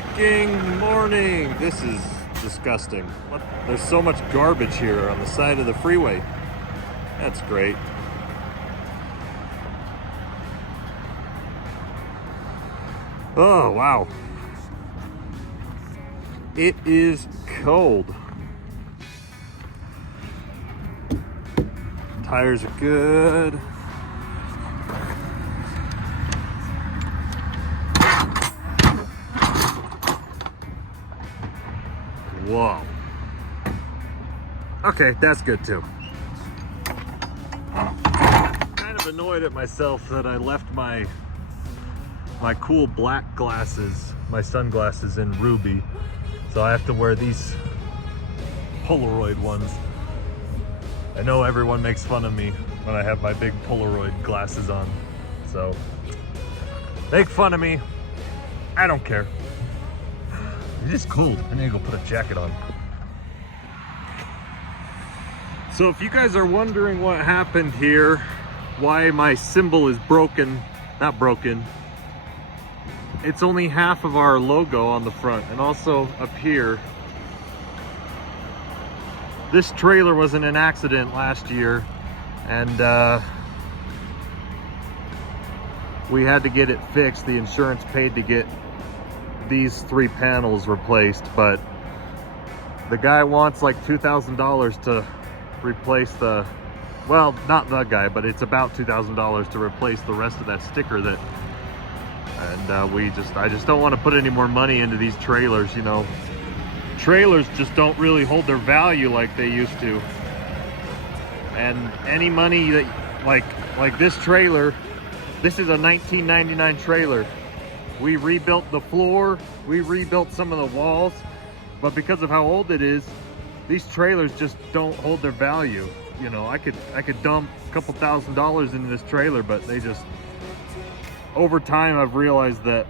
freaking morning. This is disgusting. What? There's so much garbage here on the side of the freeway. That's great. Oh, wow. It is cold. Tires are good. Whoa. Okay, that's good too. Kind of annoyed at myself that I left my cool black glasses, my sunglasses in ruby. So I have to wear these Polaroid ones. I know everyone makes fun of me when I have my big Polaroid glasses on. So make fun of me. I don't care. It is cold. I need to go put a jacket on. So if you guys are wondering what happened here, why my symbol is broken, not broken, it's only half of our logo on the front, and also up here. This trailer was in an accident last year, and we had to get it fixed. The insurance paid to get these 3 panels replaced, but the guy wants like $2,000 to replace the, well, not the guy, but it's about $2,000 to replace the rest of that sticker that, and I just don't want to put any more money into these trailers. You know, trailers just don't really hold their value like they used to, and any money that like this trailer, this is a 1999 trailer. We rebuilt the floor, we rebuilt some of the walls, but because of how old it is, these trailers just don't hold their value. You know, I could dump a couple $1,000s into this trailer, but they just, over time I've realized that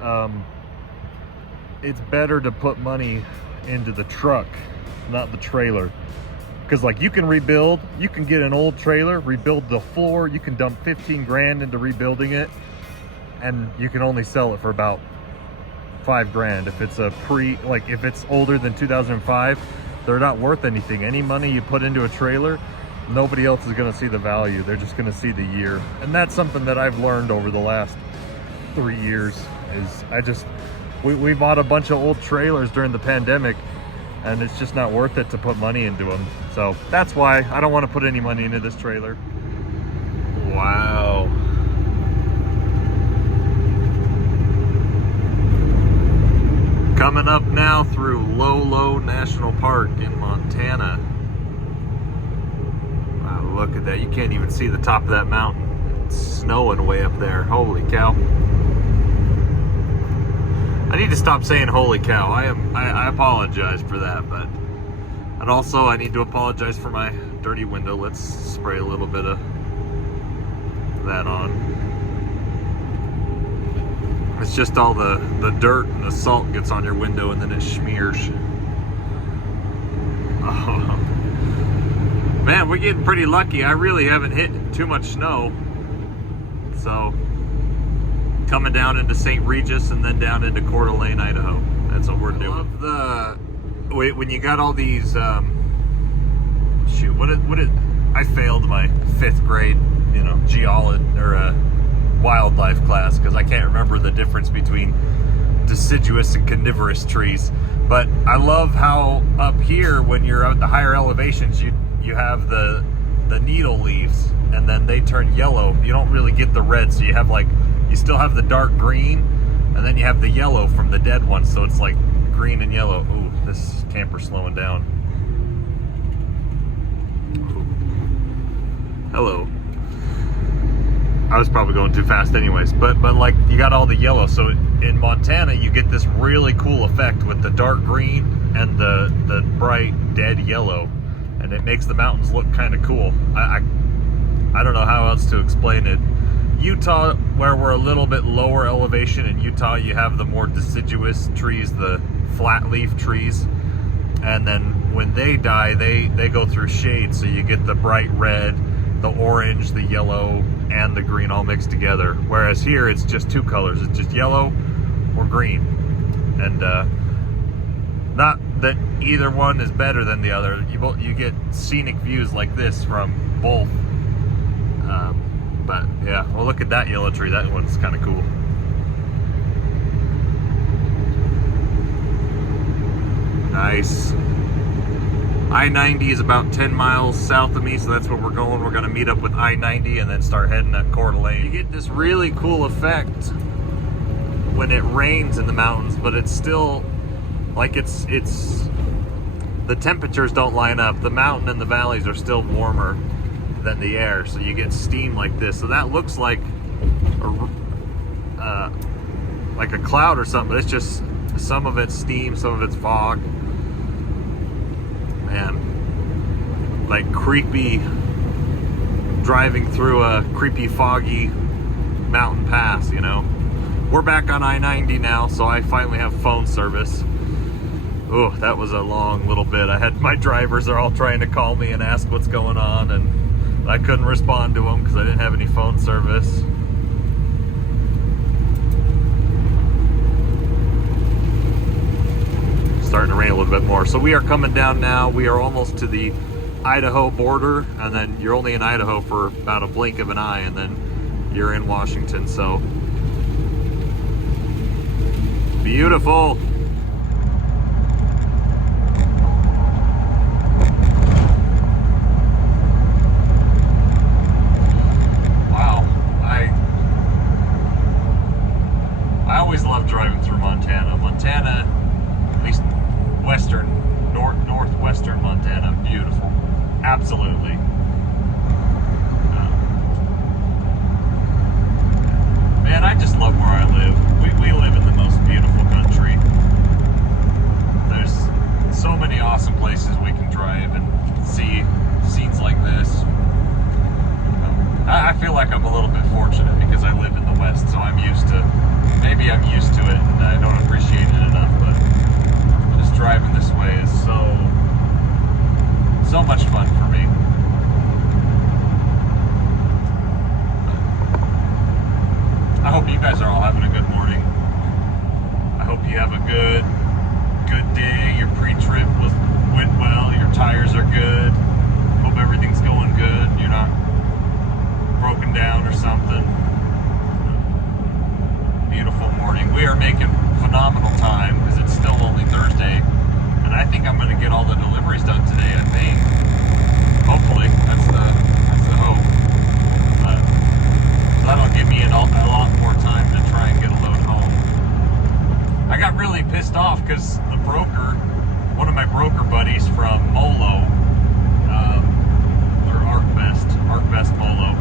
it's better to put money into the truck, not the trailer. Because like you can rebuild, you can get an old trailer, rebuild the floor, you can dump 15 grand into rebuilding it, and you can only sell it for about 5 grand. If it's a if it's older than 2005, they're not worth anything. Any money you put into a trailer, nobody else is gonna see the value. They're just gonna see the year. And that's something that I've learned over the last 3 years, is we bought a bunch of old trailers during the pandemic, and it's just not worth it to put money into them. So that's why I don't want to put any money into this trailer. Wow. Coming up now through Lolo National Park in Montana. Wow, look at that. You can't even see the top of that mountain. It's snowing way up there. Holy cow. I need to stop saying holy cow. I apologize for that, but, and also I need to apologize for my dirty window. Let's spray a little bit of that on. It's just all the dirt and the salt gets on your window and then it smears. Oh. Man, we're getting pretty lucky. I really haven't hit too much snow. So, coming down into St. Regis and then down into Coeur d'Alene, Idaho. That's what we're doing. I love when you got all these, I failed my 5th grade, you know, geology or wildlife class, because I can't remember the difference between deciduous and coniferous trees. But I love how up here, when you're at the higher elevations, you have the needle leaves, and then they turn yellow. You don't really get the red, so you have you still have the dark green, and then you have the yellow from the dead one, so it's like green and yellow. Ooh, this camper's slowing down. Ooh. Hello. I was probably going too fast anyways, but like you got all the yellow. So in Montana, you get this really cool effect with the dark green and the bright dead yellow, and it makes the mountains look kind of cool. I don't know how else to explain it. Utah, where we're a little bit lower elevation, in Utah you have the more deciduous trees, the flat leaf trees, and then when they die, they go through shade, so you get the bright red, the orange, the yellow, and the green all mixed together. Whereas here it's just 2 colors. It's just yellow or green. And not that either one is better than the other. You get scenic views like this from both. But yeah, well, look at that yellow tree. That one's kind of cool. Nice. I-90 is about 10 miles south of me, so that's where we're going. We're gonna meet up with I-90 and then start heading to Coeur d'Alene. You get this really cool effect when it rains in the mountains, but it's still like it's the temperatures don't line up. The mountain and the valleys are still warmer than the air, so you get steam like this. So that looks like a cloud or something, but it's just some of it's steam, some of it's fog. Man, like creepy, driving through a creepy, foggy mountain pass, you know. We're back on I-90 now, so I finally have phone service. Oh, that was a long little bit. I had my drivers are all trying to call me and ask what's going on, and I couldn't respond to them because I didn't have any phone service. Starting to rain a little bit more. So we are coming down now. We are almost to the Idaho border, and then you're only in Idaho for about a blink of an eye, and then you're in Washington. So beautiful. Wow. I always love driving through Montana. Montana, at least northwestern Montana, beautiful. Absolutely. Man, I just love where I live. We live in the most beautiful country. There's so many awesome places we can drive and see scenes like this. I feel like I'm a little bit fortunate because I live in the West, so I'm used to it and I don't appreciate it enough, but just driving this way is so much fun for me. I hope you guys are all having a good morning. I hope you have a good day. Your pre-trip went well. Your tires are good. Hope everything's going good. You're not broken down or something. Beautiful morning. We are making phenomenal time because it's still only Thursday, and I think I'm going to get all the deliveries done today. I think, hopefully, that's the hope. So that'll give me a lot more time to try and get a load home. I got really pissed off because the broker, one of my broker buddies from Molo, or ArcBest Molo,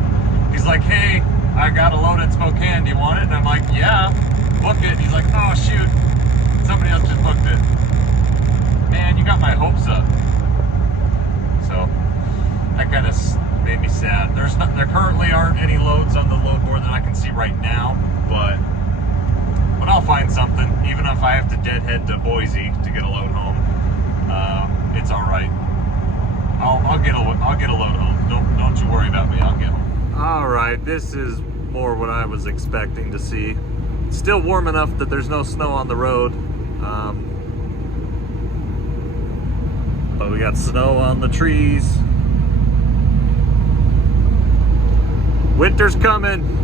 he's like, hey, I got a load at Spokane, do you want it? And I'm like, yeah, book it. And he's like, oh shoot, somebody else just booked it. Man, you got my hopes up. So that kind of made me sad. There currently aren't any loads on the load board that I can see right now, but I'll find something. Even if I have to deadhead to Boise to get a load home, it's all right. I'll get a load home. Don't you worry about me. I'll get home. All right, this is more what I was expecting to see. It's still warm enough that there's no snow on the road, but we got snow on the trees. Winter's coming.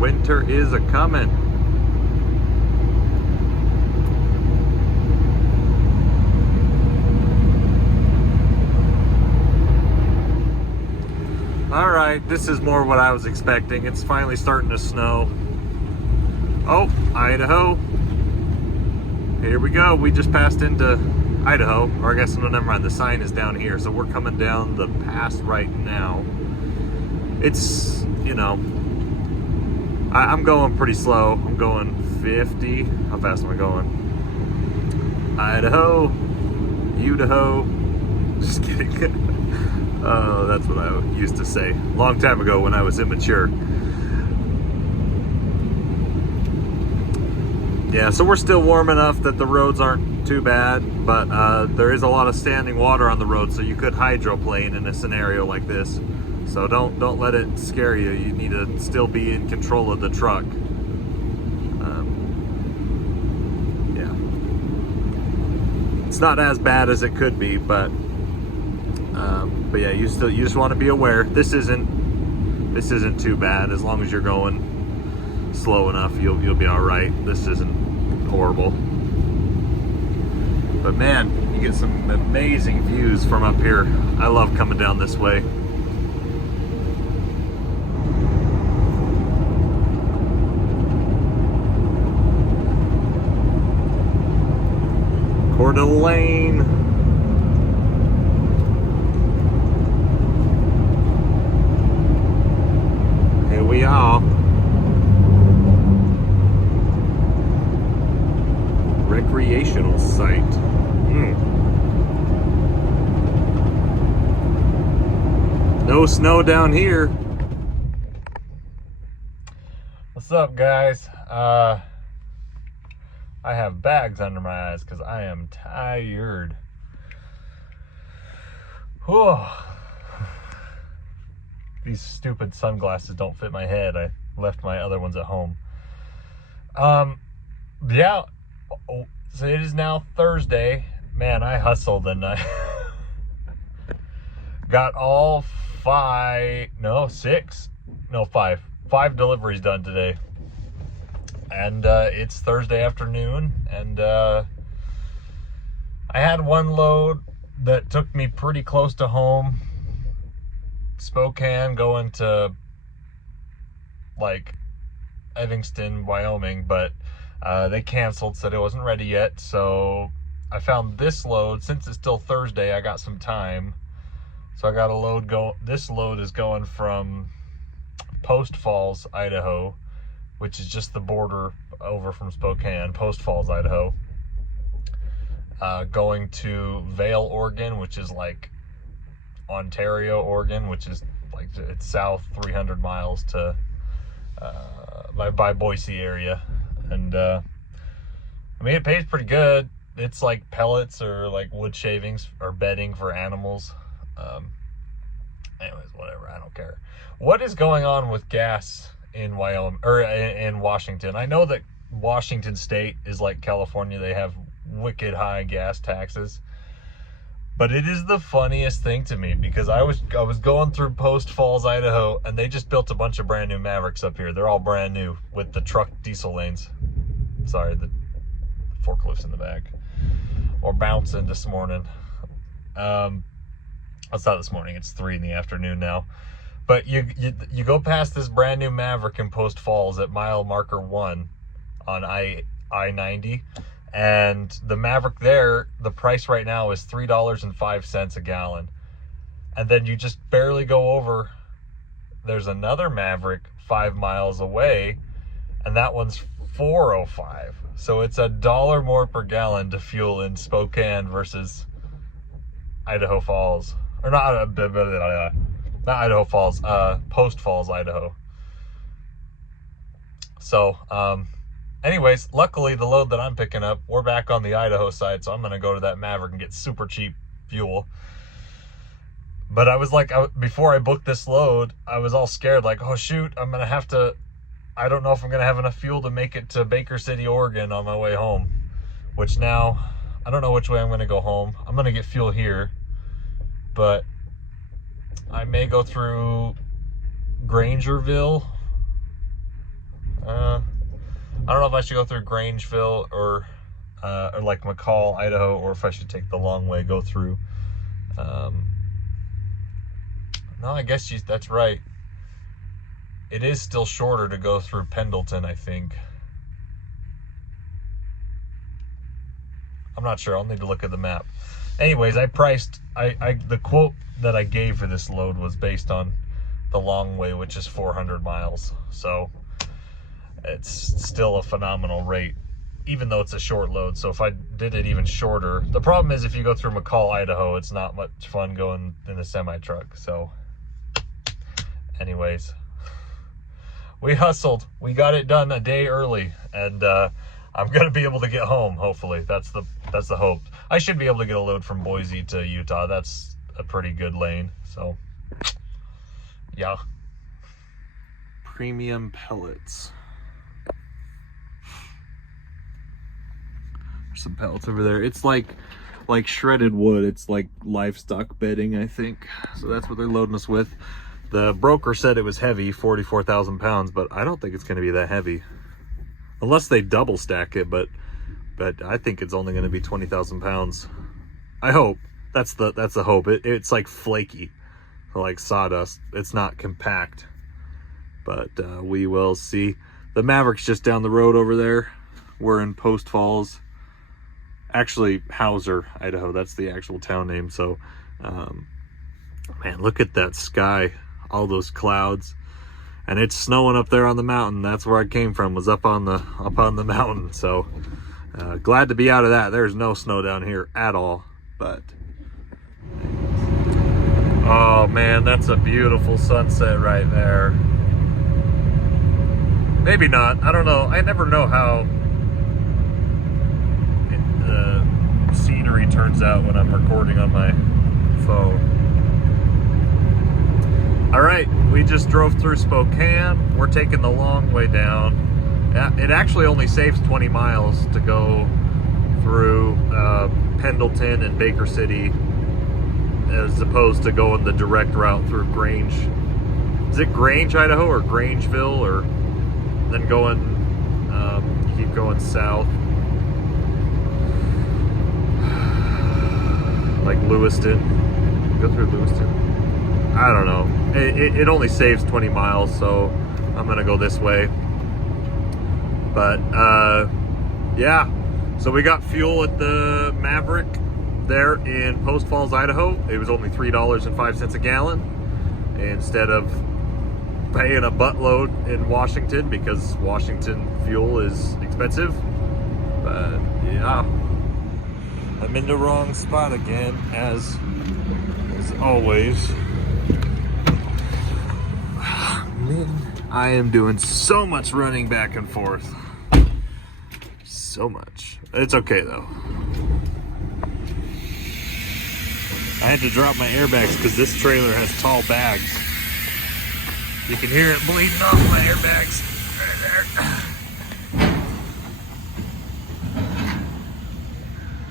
Winter is a coming. All right, this is more what I was expecting. It's finally starting to snow. Oh, Idaho. Here we go. We just passed into Idaho, or I guess, no, never mind. The sign is down here, so we're coming down the pass right now. It's, you know, I'm going pretty slow. I'm going 50. How fast am I going? Idaho, Idaho. Just kidding. Oh, that's what I used to say a long time ago when I was immature. Yeah, so we're still warm enough that the roads aren't too bad, but there is a lot of standing water on the road, so you could hydroplane in a scenario like this. So don't let it scare you. You need to still be in control of the truck. it's not as bad as it could be, but yeah, you just want to be aware. This isn't too bad. As long as you're going slow enough, you'll be all right. This isn't horrible. But man, you get some amazing views from up here. I love coming down this way. Coeur d'Alene. Here we are. Recreational site. No snow down here. What's up, guys? I have bags under my eyes because I am tired. Whew. These stupid sunglasses don't fit my head. I left my other ones at home. Yeah. So it is now Thursday. Man, I hustled and I got all five deliveries done today. And it's Thursday afternoon, and I had one load that took me pretty close to home, Spokane, going to like Evanston, Wyoming, but they canceled, said it wasn't ready yet. So I found this load. Since it's still Thursday, I got some time, so I got a load this load is going from Post Falls, Idaho, which is just the border over from Spokane, Post Falls, Idaho, going to Vail, Oregon, which is like Ontario, Oregon, which is like, it's south 300 miles to by Boise area. And I mean, it pays pretty good. It's like pellets or like wood shavings or bedding for animals. Anyways, whatever, I don't care. What is going on with gas in Wyoming or in Washington? I know that Washington State is like California. They have wicked high gas taxes, but it is the funniest thing to me because I was going through Post Falls, Idaho, and they just built a bunch of brand new Mavericks up here. They're all brand new with the truck diesel lanes. Sorry, the forklifts in the back. Or bouncing this morning. It's not this morning, it's 3 in the afternoon now. But you go past this brand new Maverick in Post Falls at mile marker 1 on I-90, and the Maverick there, the price right now is $3.05 a gallon. And then you just barely go over, there's another Maverick 5 miles away, and that one's $4.05. So it's $1 more per gallon to fuel in Spokane versus Idaho Falls. Or not Idaho Falls, Post Falls, Idaho. So, anyways, luckily the load that I'm picking up, we're back on the Idaho side, so I'm going to go to that Maverick and get super cheap fuel. But I was like, before I booked this load, I was all scared, like, oh shoot, I don't know if I'm going to have enough fuel to make it to Baker City, Oregon on my way home. Which now, I don't know which way I'm going to go home. I'm going to get fuel here, but I may go through Grangerville. I don't know if I should go through Grangeville or like McCall, Idaho, or if I should take the long way, go through. No, I guess that's right. It is still shorter to go through Pendleton, I think. I'm not sure. I'll need to look at the map. Anyways, the quote that I gave for this load was based on the long way, which is 400 miles. So it's still a phenomenal rate, even though it's a short load. So if I did it even shorter, the problem is if you go through McCall, Idaho, it's not much fun going in a semi-truck. So anyways, we hustled. We got it done a day early, and I'm gonna be able to get home. Hopefully, that's the hope. I should be able to get a load from Boise to Utah. That's a pretty good lane. So, yeah. Premium pellets. There's some pellets over there. It's like like shredded wood. It's like livestock bedding, I think. So that's what they're loading us with. The broker said it was heavy, 44,000 pounds, but I don't think it's going to be that heavy. Unless they double stack it, but I think it's only going to be 20,000 pounds. I hope. That's the hope. It's like flaky, like sawdust. It's not compact, but we will see. The Maverick's just down the road over there. We're in Post Falls. Actually, Hauser, Idaho. That's the actual town name. So, man, look at that sky. All those clouds. And it's snowing up there on the mountain. That's where I came from, was up on the mountain. So, glad to be out of that. There's no snow down here at all. But, oh man, that's a beautiful sunset right there. Maybe not. I don't know. I never know how the scenery turns out when I'm recording on my phone. All right, we just drove through Spokane. We're taking the long way down. It actually only saves 20 miles to go through Pendleton and Baker City, as opposed to going the direct route through Grange. Is it Grange, Idaho, or Grangeville, or then going, you keep going south, like Lewiston. Go through Lewiston. I don't know. It only saves 20 miles, so I'm gonna go this way. But yeah, so we got fuel at the Maverick there in Post Falls, Idaho. It was only $3.05 a gallon instead of paying a buttload in Washington, because Washington fuel is expensive. But yeah, I'm in the wrong spot again, as always. I am doing so much running back and forth. So much. It's okay though. I had to drop my airbags because this trailer has tall bags. You can hear it bleeding off my airbags right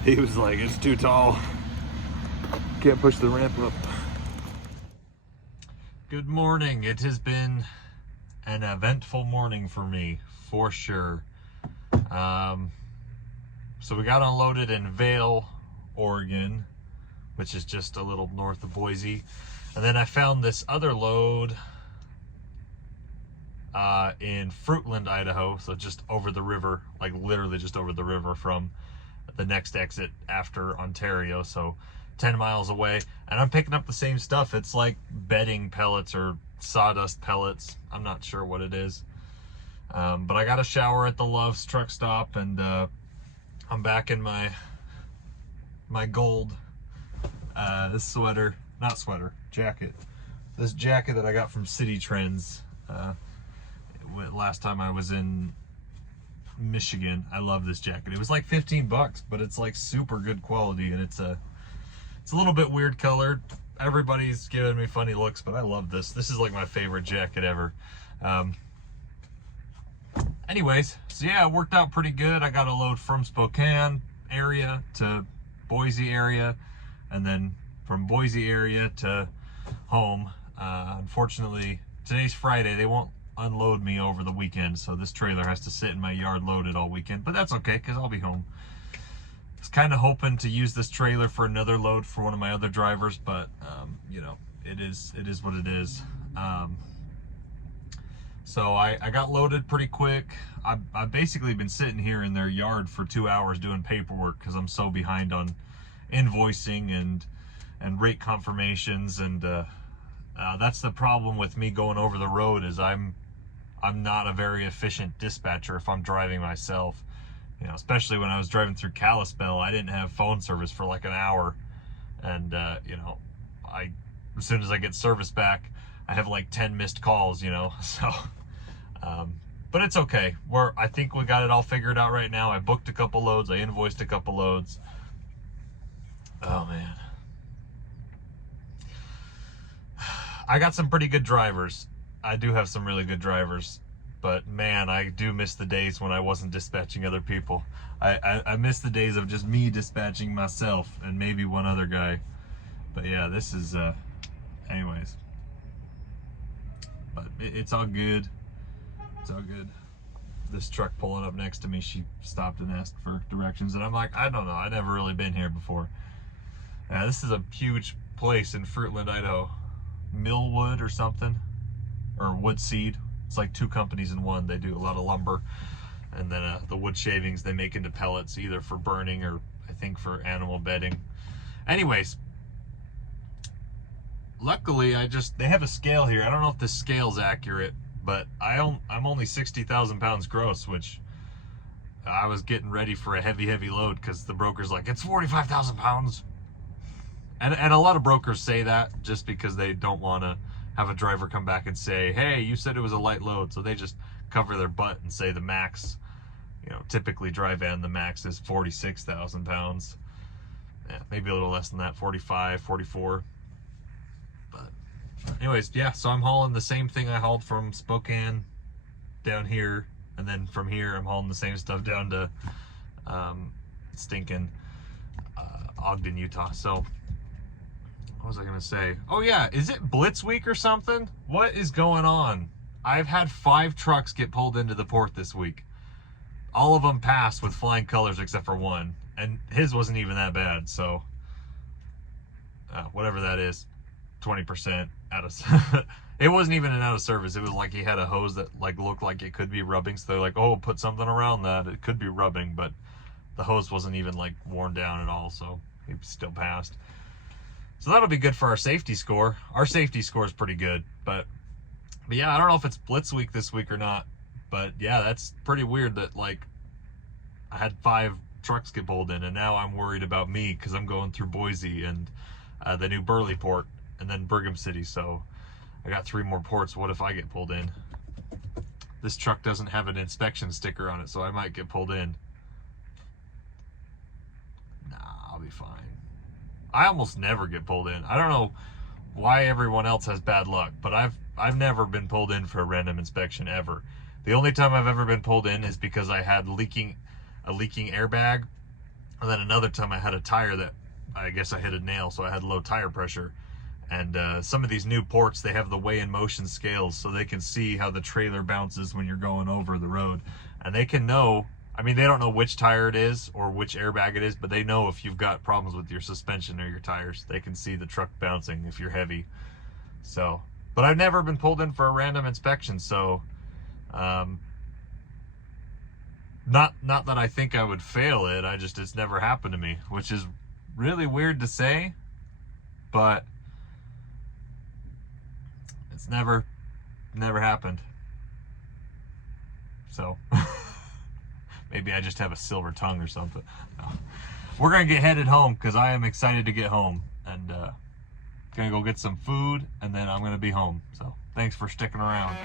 there. He was like, it's too tall. Can't push the ramp up. Good morning. It has been an eventful morning for me, for sure. So we got unloaded in Vail, Oregon, which is just a little north of Boise. And then I found this other load in Fruitland, Idaho. So just over the river, like literally just over the river from the next exit after Ontario. So 10 miles away, and I'm picking up the same stuff. It's like bedding pellets or sawdust pellets. I'm not sure what it is. But I got a shower at the Love's truck stop, and I'm back in my gold jacket. This jacket that I got from City Trends last time I was in Michigan. I love this jacket. It was like 15 bucks, but it's like super good quality, and it's a little bit weird colored. Everybody's giving me funny looks, but I love this. This is like my favorite jacket ever. Anyways, so yeah, it worked out pretty good. I got a load from Spokane area to Boise area, and then from Boise area to home. Unfortunately, today's Friday. They won't unload me over the weekend, so this trailer has to sit in my yard loaded all weekend, but that's okay because I'll be home. I was kind of hoping to use this trailer for another load for one of my other drivers, but you know, it is what it is. So I got loaded pretty quick. I've basically been sitting here in their yard for 2 hours doing paperwork because I'm so behind on invoicing and rate confirmations, and that's the problem with me going over the road, is I'm not a very efficient dispatcher if I'm driving myself. You know, especially when I was driving through Kalispell, I didn't have phone service for like an hour, and you know, as soon as I get service back, I have like 10 missed calls, you know. So but it's okay. I think we got it all figured out right now. I booked a couple loads, I invoiced a couple loads. Oh man, I got some pretty good drivers. I do have some really good drivers. but man, I do miss the days when I wasn't dispatching other people. I miss the days of just me dispatching myself and maybe one other guy. But yeah, this is, anyways. But it's all good. It's all good. This truck pulling up next to me, she stopped and asked for directions, and I'm like, I don't know, I've never really been here before. This is a huge place in Fruitland, Idaho. Millwood or something, or Wood Seed. It's like two companies in one. They do a lot of lumber, and then the wood shavings they make into pellets, either for burning or I think for animal bedding. Anyways, luckily they have a scale here. I don't know if this scale's accurate, but I'm only 60,000 pounds gross, which I was getting ready for a heavy load because the broker's like, it's 45,000 pounds. And a lot of brokers say that just because they don't want to have a driver come back and say, hey, you said it was a light load. So they just cover their butt and say the max, typically dry van, the max is 46,000 pounds. Yeah, maybe a little less than that, 45, 44. But anyways, yeah, so I'm hauling the same thing I hauled from Spokane down here. And then from here, I'm hauling the same stuff down to stinking Ogden, Utah. So what was I gonna say? Oh yeah, is it Blitz Week or something? What is going on? I've had 5 trucks get pulled into the port this week. All of them passed with flying colors except for one, and his wasn't even that bad. So whatever that is, 20% out of it wasn't even an out of service. It was like he had a hose that like looked like it could be rubbing, so they're like, oh, put something around that, it could be rubbing, but the hose wasn't even like worn down at all, so he still passed. So that'll be good for our safety score. Our safety score is pretty good, but yeah, I don't know if it's Blitz Week this week or not, but yeah, that's pretty weird that like I had 5 trucks get pulled in, and now I'm worried about me because I'm going through Boise and the new Burley port and then Brigham City, so I got 3 more ports. What if I get pulled in? This truck doesn't have an inspection sticker on it, so I might get pulled in. Nah, I'll be fine. I almost never get pulled in. I don't know why everyone else has bad luck, but I've never been pulled in for a random inspection ever. The only time I've ever been pulled in is because I had a leaking airbag, and then another time I had a tire that I guess I hit a nail, so I had low tire pressure. And some of these new ports, they have the weigh in motion scales, so they can see how the trailer bounces when you're going over the road, and they can know. I mean, they don't know which tire it is or which airbag it is, but they know if you've got problems with your suspension or your tires. They can see the truck bouncing if you're heavy. So, but I've never been pulled in for a random inspection, so not that I think I would fail it. It's never happened to me, which is really weird to say, but it's never happened. So maybe I just have a silver tongue or something. No. We're gonna get headed home because I am excited to get home, and gonna go get some food, and then I'm gonna be home. So thanks for sticking around.